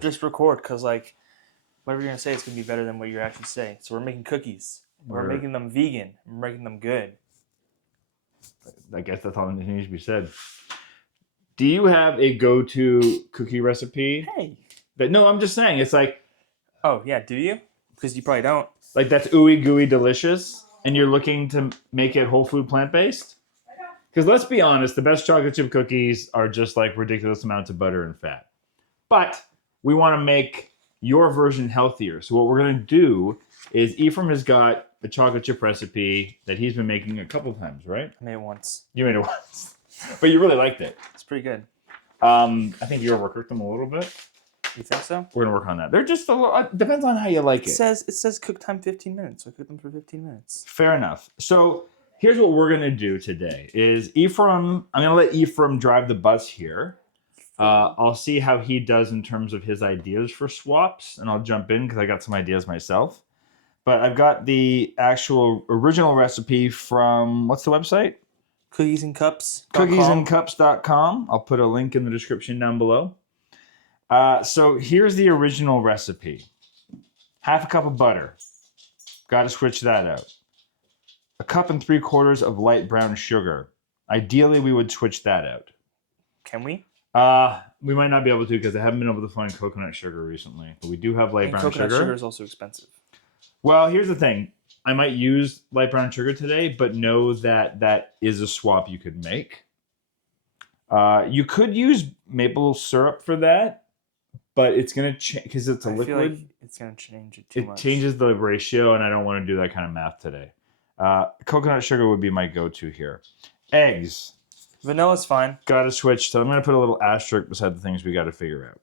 Just record, because, like, whatever you're going to say is going to be better than what you're actually saying. So we're making cookies. We're making them vegan. We're making them good. I guess that's all that needs to be said. Do you have a go-to cookie recipe? Hey. No, I'm just saying. It's like... Oh, yeah. Do you? Because you probably don't. Like, that's ooey gooey delicious, and you're looking to make it whole food plant-based? Because let's be honest, the best chocolate chip cookies are just like ridiculous amounts of butter and fat. But we want to make your version healthier. So what we're going to do is Ephraim has got a chocolate chip recipe that he's been making a couple times, right? I made it once. You made it once. But you really liked it. It's pretty good. I think you overcooked them a little bit. You think so? We're going to work on that. They're just a little... depends on how you like it. It says cook time 15 minutes. So I cook them for 15 minutes. Fair enough. So here's what we're going to do today is Ephraim... I'm going to let Ephraim drive the bus here. I'll see how he does in terms of his ideas for swaps, and I'll jump in because I got some ideas myself. But I've got the actual original recipe from... What's the website? Cookiesandcups.com. Cookiesandcups.com. I'll put a link in the description down below. So here's the original recipe. Half a cup of butter. Got to switch that out. 1 3/4 cups of light brown sugar. Ideally, we would switch that out. Can we? We might not be able to because I haven't been able to find coconut sugar recently. But we do have light brown sugar. Coconut sugar is also expensive. Well, here's the thing. I might use light brown sugar today, but know that that is a swap you could make. You could use maple syrup for that, but it's going to change because it's a liquid. I feel like it's going to change it too much. It changes the ratio, and I don't want to do that kind of math today. Coconut sugar would be my go-to here. Eggs. Vanilla's fine. Got to switch. So I'm going to put a little asterisk beside the things we got to figure out.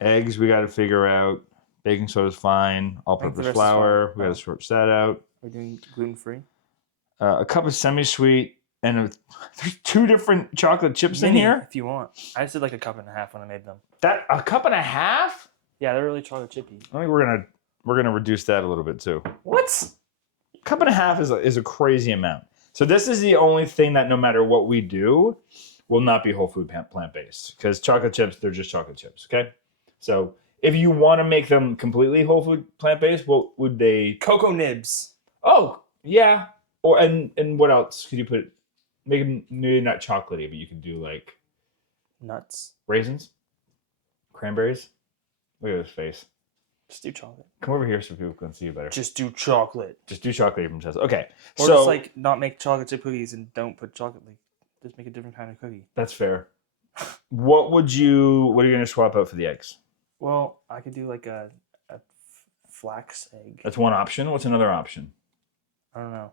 Eggs, we got to figure out. Baking soda is fine. All-purpose flour. We got to switch that out. We're doing gluten-free. A cup of semi-sweet. And there's 2 different chocolate chips in here. If you want. I just did like 1.5 cups when I made them. That 1.5 cups? Yeah, they're really chocolate chippy. I think we're gonna reduce that a little bit too. What? 1.5 cups is a crazy amount. So this is the only thing that no matter what we do, will not be whole food plant-based. Because chocolate chips, they're just chocolate chips, okay? So if you want to make them completely whole food plant-based, what would they... Cocoa nibs. Oh, yeah. Or and what else could you put... Make them maybe not chocolatey, but you can do like... Nuts. Raisins? Cranberries? Look at his face. Just do chocolate. Come over here so people can see you better. Just do chocolate. Just do chocolate from Tesla. Okay. Or just like not make chocolate chip cookies and don't put chocolate. Like just make a different kind of cookie. That's fair. What are you going to swap out for the eggs? Well, I could do like a flax egg. That's one option. What's another option? I don't know.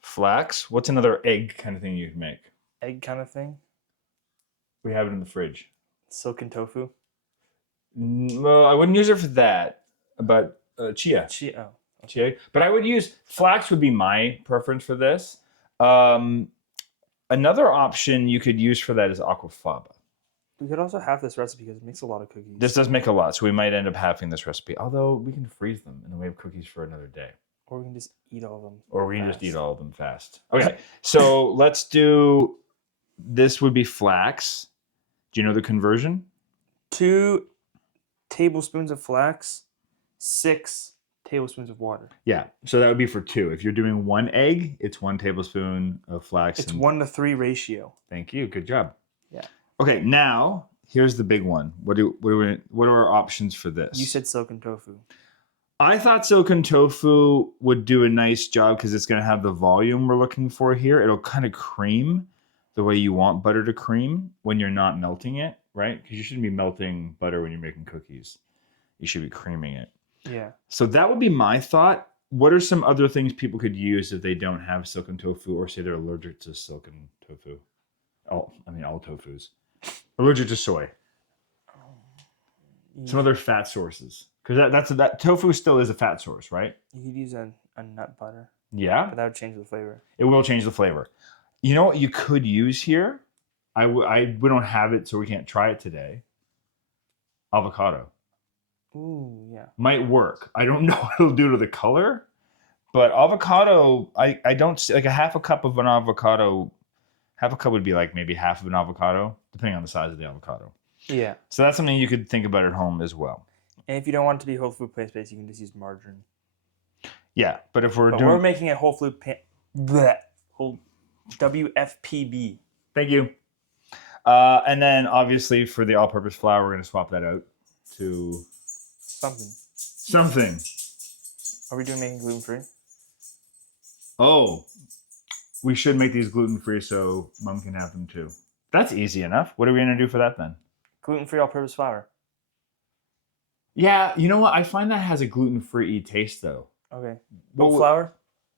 Flax? What's another egg kind of thing you could make? Egg kind of thing? We have it in the fridge. Silken tofu? No, I wouldn't use it for that. But chia. Chia. Oh. Okay. Chia. But I would use... Flax would be my preference for this. Another option you could use for that is aquafaba. We could also have this recipe because it makes a lot of cookies. This does make a lot, so we might end up having this recipe. Although we can freeze them and then we have cookies for another day. Or we can just eat all of them. Or we can just eat all of them fast. Okay, so let's do... This would be flax. Do you know the conversion? 2 tablespoons of flax, 6 tablespoons of water. Yeah, so that would be for 2. If you're doing 1 egg, it's 1 tablespoon of flax. It's 1-to-3 ratio. Thank you. Good job. Yeah. Okay, now here's the big one. What are our options for this? You said silken tofu. I thought silken tofu would do a nice job because it's going to have the volume we're looking for here. It'll kind of cream the way you want butter to cream when you're not melting it, right? Because you shouldn't be melting butter when you're making cookies. You should be creaming it. Yeah. So that would be my thought. What are some other things people could use if they don't have silken tofu or say they're allergic to silken tofu? All tofus. Allergic to soy. Yeah. Some other fat sources. Because that tofu still is a fat source, right? You could use a nut butter. Yeah. But that would change the flavor. It will change the flavor. You know what you could use here? We don't have it, so we can't try it today. Avocado. Ooh, yeah. Might work. I don't know what it'll do to the color, but avocado, I don't see, like a half a cup of an avocado, half a cup would be like maybe half of an avocado, depending on the size of the avocado. Yeah. So that's something you could think about at home as well. And if you don't want it to be whole food plant-based, you can just use margarine. Yeah, but if we're But doing... we're making it whole whole WFPB. Thank you. And then obviously for the all-purpose flour, we're going to swap that out to something. Are we doing making gluten-free? Oh, we should make these gluten-free so Mom can have them too. That's easy enough. What are we going to do for that then? Gluten-free all-purpose flour. Yeah, you know what? I find that has a gluten-free taste though. Okay. Oat flour?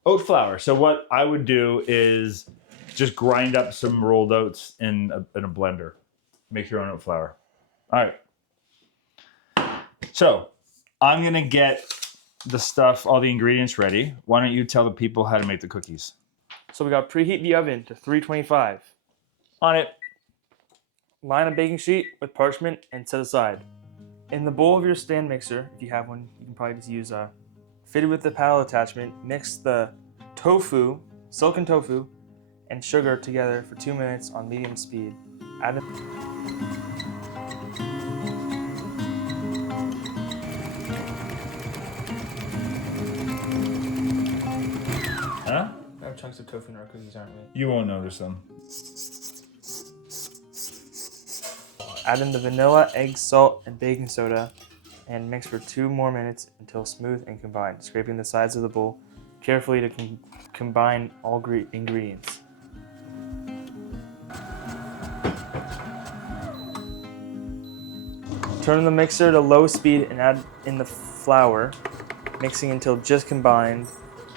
Oat flour. So what I would do is just grind up some rolled oats in a blender. Make your own oat flour. All right. So I'm going to get the stuff, all the ingredients ready. Why don't you tell the people how to make the cookies? So we got preheat the oven to 325. On it, line a baking sheet with parchment and set aside. In the bowl of your stand mixer, if you have one, you can probably just use fitted with the paddle attachment, mix the tofu, silken tofu, and sugar together for 2 minutes on medium speed. Add Huh? We have chunks of tofu in our cookies, aren't we? You won't notice them. Add in the vanilla, egg, salt, and baking soda, and mix for 2 more minutes until smooth and combined, scraping the sides of the bowl carefully to combine all ingredients. Turn the mixer to low speed and add in the flour, mixing until just combined.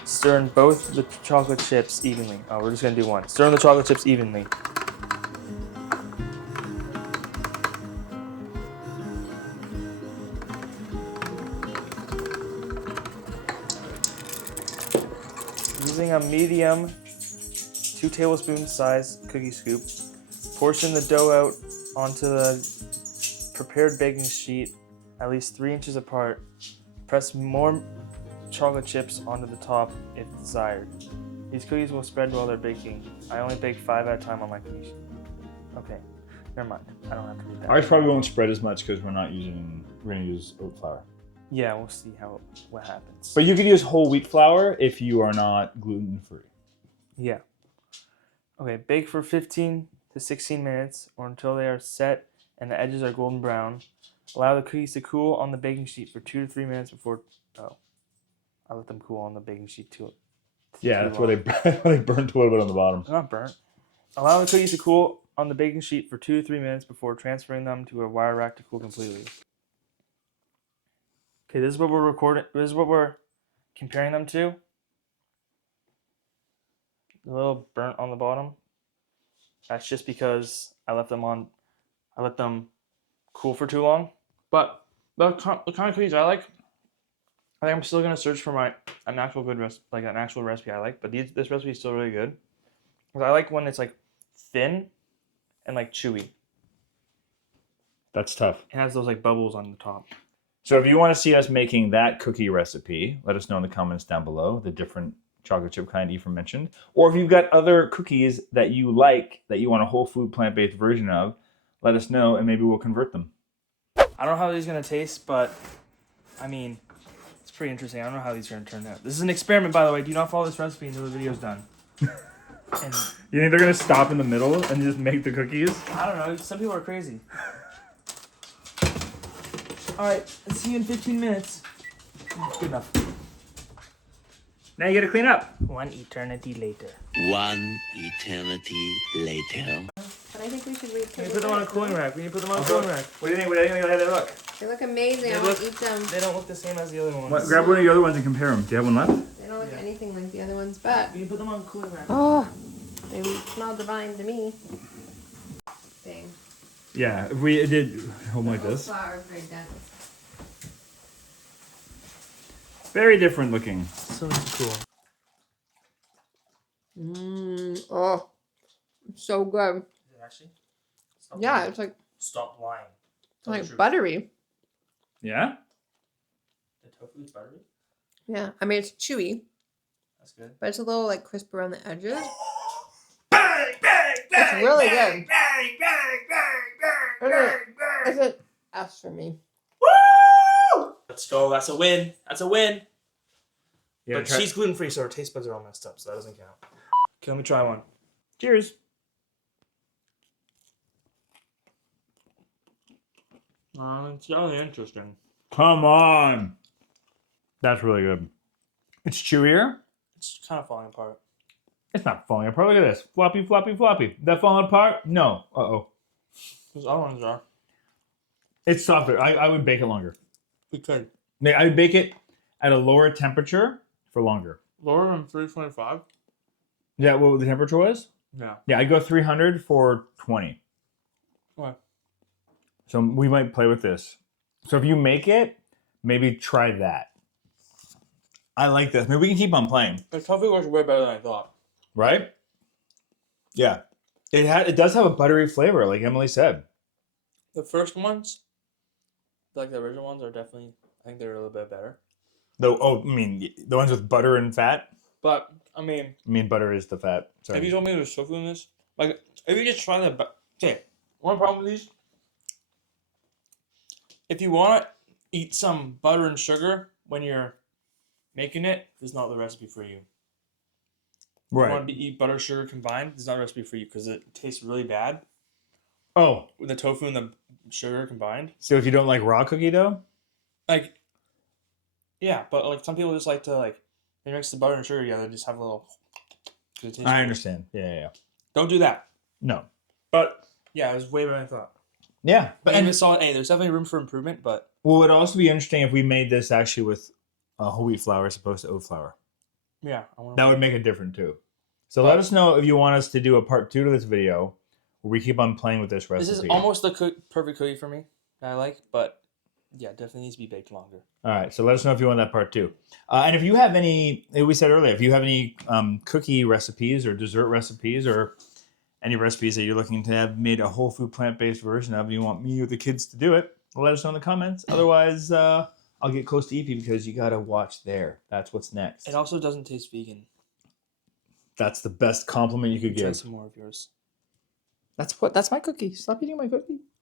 Stir in both the chocolate chips evenly. Oh, we're just gonna do one. Stir in the chocolate chips evenly. Using a medium 2 tablespoon size cookie scoop, portion the dough out onto the prepared baking sheet at least 3 inches apart. Press more chocolate chips onto the top if desired. These cookies will spread while they're baking. I only bake 5 at a time on my cookie sheet. Okay, never mind. I don't have to read that. Ours probably won't spread as much because we're going to use oat flour. Yeah, we'll see what happens. But you could use whole wheat flour if you are not gluten-free. Yeah. Okay, bake for 15 to 16 minutes or until they are set and the edges are golden brown. Allow the cookies to cool on the baking sheet for 2 to 3 minutes before... Oh. I let them cool on the baking sheet too. Yeah, that's where they burnt a little bit on the bottom. They're not burnt. Allow the cookies to cool on the baking sheet for 2 to 3 minutes before transferring them to a wire rack to cool completely. Okay, this is what we're recording. This is what we're comparing them to. A little burnt on the bottom. That's just because I let them cool for too long. But the kind of cookies I like, I think I'm still gonna search for an actual recipe I like. But this recipe is still really good because I like when it's like thin and like chewy. That's tough. It has those like bubbles on the top. So if you want to see us making that cookie recipe, let us know in the comments down below, the different chocolate chip kind Aoife mentioned. Or if you've got other cookies that you like, that you want a whole food plant-based version of, let us know and maybe we'll convert them. I don't know how these are going to taste, but I mean, it's pretty interesting. I don't know how these are going to turn out. This is an experiment, by the way. Do not follow this recipe until the video's done. And You think they're going to stop in the middle and just make the cookies? I don't know. Some people are crazy. All right, let's see you in 15 minutes. Good enough. Now you got to clean up. 1 eternity later. 1 eternity later. But I think we should wait till We need to put them on a cooling rack. What do you think? What do you think how they look? They look amazing. I want to eat them. They don't look the same as the other ones. Grab one of the other ones and compare them. Do you have one left? They don't look anything like the other ones, but You can put them on a cooling rack. oh, they smell divine to me. Thing. Yeah, if we did hold like this. Flour is very dense. Very different looking. So cool. Oh, so good. Is it actually? Stop Yeah, lying. it's like Stop lying. buttery. Yeah? The tofu is buttery? Yeah, I mean it's chewy, That's good. but it's a little like crisp around the edges. Bang, bang, bang, It's really bang, good. Bang, bang, bang, bang. Is it S for me? Woo! Let's go. That's a win. That's a win. Yeah, But she's gluten free, so her taste buds are all messed up, so that doesn't count. Okay, let me try one. cheers. It's really interesting. Come on. That's really good. It's chewier. It's kind of falling apart. It's not falling apart. Look at this. Floppy, floppy, floppy. That falling apart? No. Uh-oh. Those other ones are. It's softer. I would bake it longer. We could. I would bake it at a lower temperature for longer. Lower than 325? Is that what the temperature was? Yeah. Yeah, I'd go 300 for 20. Okay. So we might play with this. So if you make it, maybe try that. I like this. Maybe we can keep on playing. The tofu was way better than I thought. Right? Yeah. It does have a buttery flavor, like Emily said. The first ones, like the original ones, are definitely, I think they're a little bit better. The ones with butter and fat? But, I mean, Butter is the fat. Sorry. if you told me there's tofu in this, like, if you just try the, okay, one problem with these, if you want to eat some butter and sugar when you're making it, this is not the recipe for you. If you want to eat butter and sugar combined, this is not a recipe for you because it tastes really bad Oh, with the tofu and the sugar combined. so if you don't like raw cookie dough? Like, yeah, but like some people just like to like they mix the butter and sugar together, just have a little. I understand. Yeah. Don't do that. No. But yeah, it was way better than I thought. Yeah. But and it's all. Hey, there's definitely room for improvement. But Well, it'd also be interesting if we made this actually with whole wheat flour as opposed to oat flour. yeah, I want That would make it different too. So let us know if you want us to do a part 2 to this video where we keep on playing with this recipe. This is almost the perfect cookie for me that I like, but yeah, definitely needs to be baked longer. All right, so let us know if you want that part 2. And if you have any, we said earlier, if you have any cookie recipes or dessert recipes or any recipes that you're looking to have made a whole food plant-based version of, and you want me or the kids to do it, let us know in the comments. Otherwise, I'll get close to Ify because you got to watch there. That's what's next. It also doesn't taste vegan. That's the best compliment you could Try give. some more of yours. That's my cookie. Stop eating my cookie.